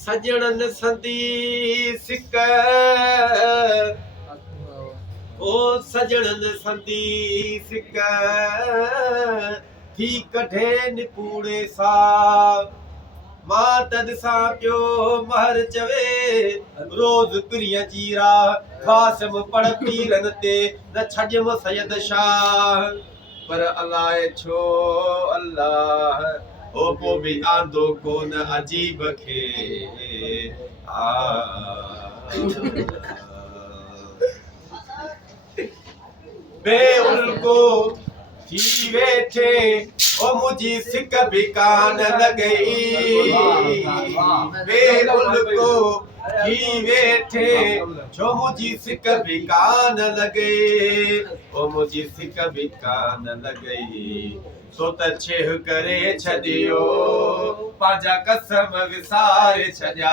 सजणन संदी सिक ओ सजणन संदी सिक थी कढे निपूड़े सा मां तद सा पियो महर चवे रोज पिरिया जीरा खासम पड़ पीरन ते न छजम सैयद शाह पर अलाए छो अल्लाह ओ को भी आंदो कोन अजीब खे बेउल्को थी वेठे ओ मुझी सिक भी कान लगई बेउल्को थी वेठे छो मुझी सिक भी कान लगे ओ मुझी सिक भी कान लगई सो त छेह करे छदियो पांजा कसम विसारे छजा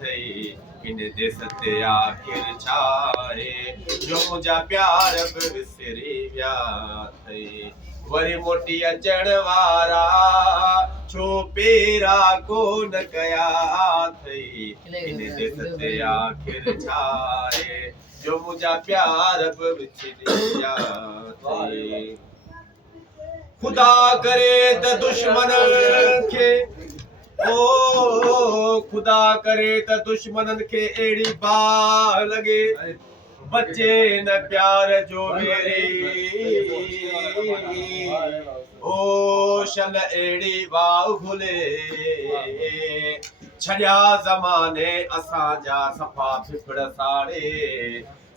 थई इन देस ते आखिर छाए जो मुझा प्यार बि विसरी विया थई वरी मोटी अचण वारा छो पेरा कोन कया थई इन देस ते आखिर छाए जो मुझा प्यार बि विसरी विया थई खुदा करे त दुश्मन के ओ खुदा करे त दुश्मनन के एड़ी बाह लगे बच्चे न प्यार जो मेरी ओ शन एड़ी बाह भुले छड़िया ज़माने असां जा सफ़ा फिफड़ साड़े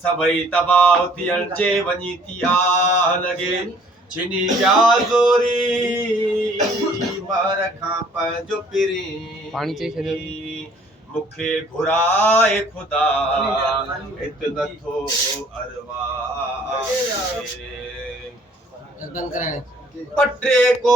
सभई तबाह थियण जे वञी थी आह लगे छिनी जा जोरी मार खां पंहिंजो पिरी पाणी चई छॾियो मूंखे घुराए ख़ुदा हित नथो अरवा पटे को